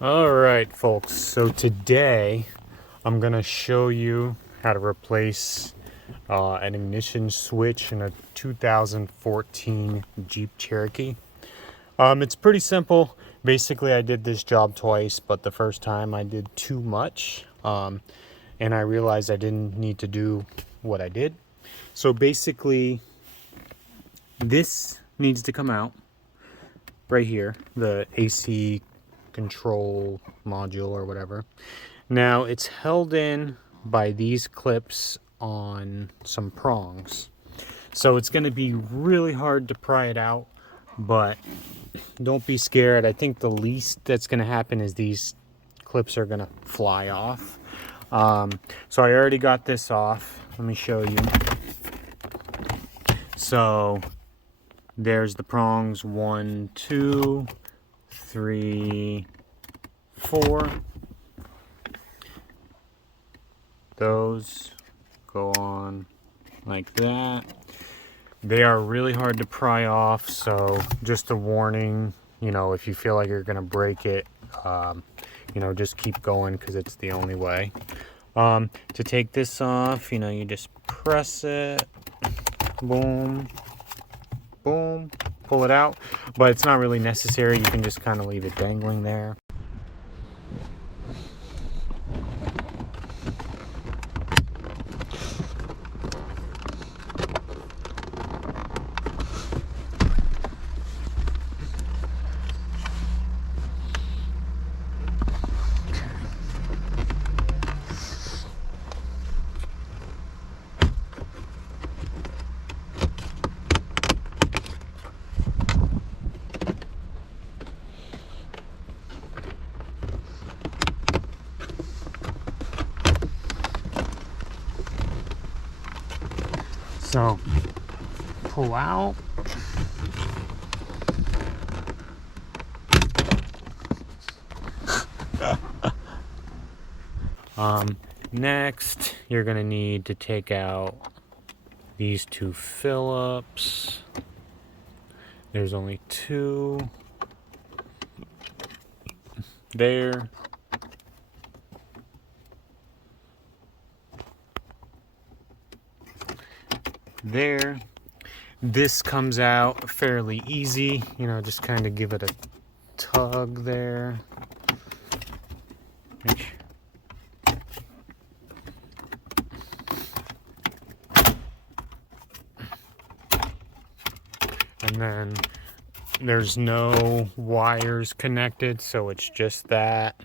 All right, folks. So today I'm gonna show you how to replace an ignition switch in a 2014 Jeep Cherokee. It's pretty simple. Basically, I did this job twice, but the first time I did too much, and I realized I didn't need to do what I did. So basically, this needs to come out right here, the AC control module or whatever. Now it's held in by these clips on some prongs. So it's going to be really hard to pry it out, but don't be scared. I think the least that's going to happen is these clips are going to fly off. So I already got this off. Let me show you. So there's the prongs, 1, 2, 3, 4. Those go on like that. They are really hard to pry off, so just a warning, if you feel like you're gonna break it, just keep going because it's the only way. To take this off, you just press it, boom, boom, pull it out, but it's not really necessary. You can just kind of leave it dangling there. So pull out. Next, you're gonna need to take out these two Phillips. There's only two there. There. This comes out fairly easy, just kind of give it a tug there. And then there's no wires connected, so it's just that.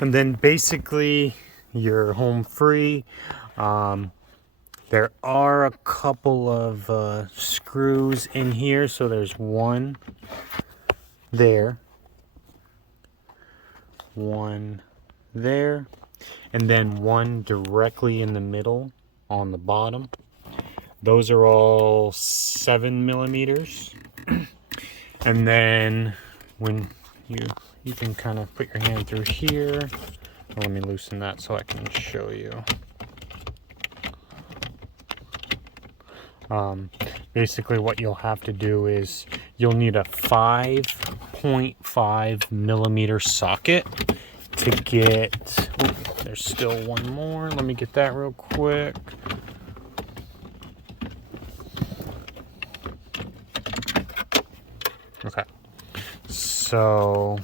And then basically you're home free. There are a couple of screws in here, so there's one there, one there, and then one directly in the middle on the bottom. Those are all 7 millimeters. And then when you can kind of put your hand through here. Let me loosen that so I can show you. Basically what you'll have to do is you'll need a 5.5 millimeter socket to get, there's still one more. Let me get that real quick. Okay. So,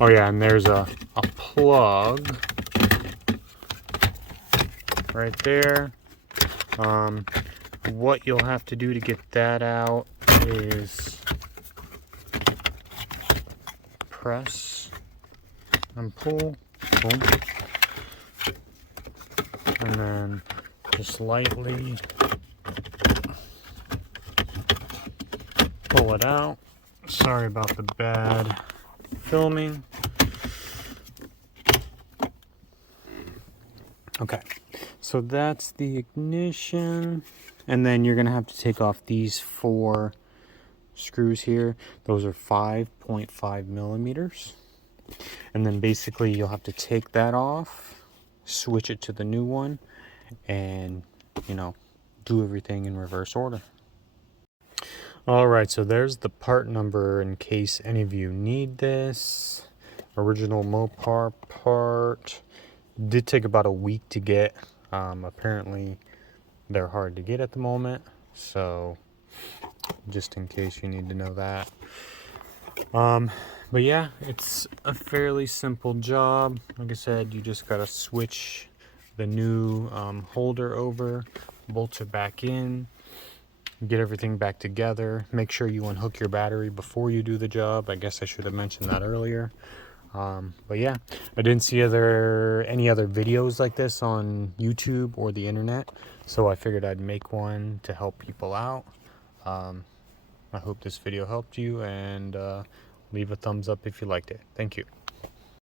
oh yeah, and there's a plug right there. What you'll have to do to get that out is press and pull, boom, and then just lightly pull it out. Sorry about the bad filming. Okay, so that's the ignition, and then you're gonna have to take off these 4 screws here. Those are 5.5 millimeters, and then basically you'll have to take that off, switch it to the new one, and do everything in reverse order. All right, so there's the part number in case any of you need this. Original Mopar part. Did take about a week to get. Apparently they're hard to get at the moment, so just in case you need to know that. But yeah, it's a fairly simple job. Like I said, you just gotta switch the new holder over, bolt it back in, get everything back together. Make sure you unhook your battery before you do the job. I guess I should have mentioned that earlier. But yeah, I didn't see any other videos like this on YouTube or the internet, so I figured I'd make one to help people out. I hope this video helped you, and leave a thumbs up if you liked it. Thank you.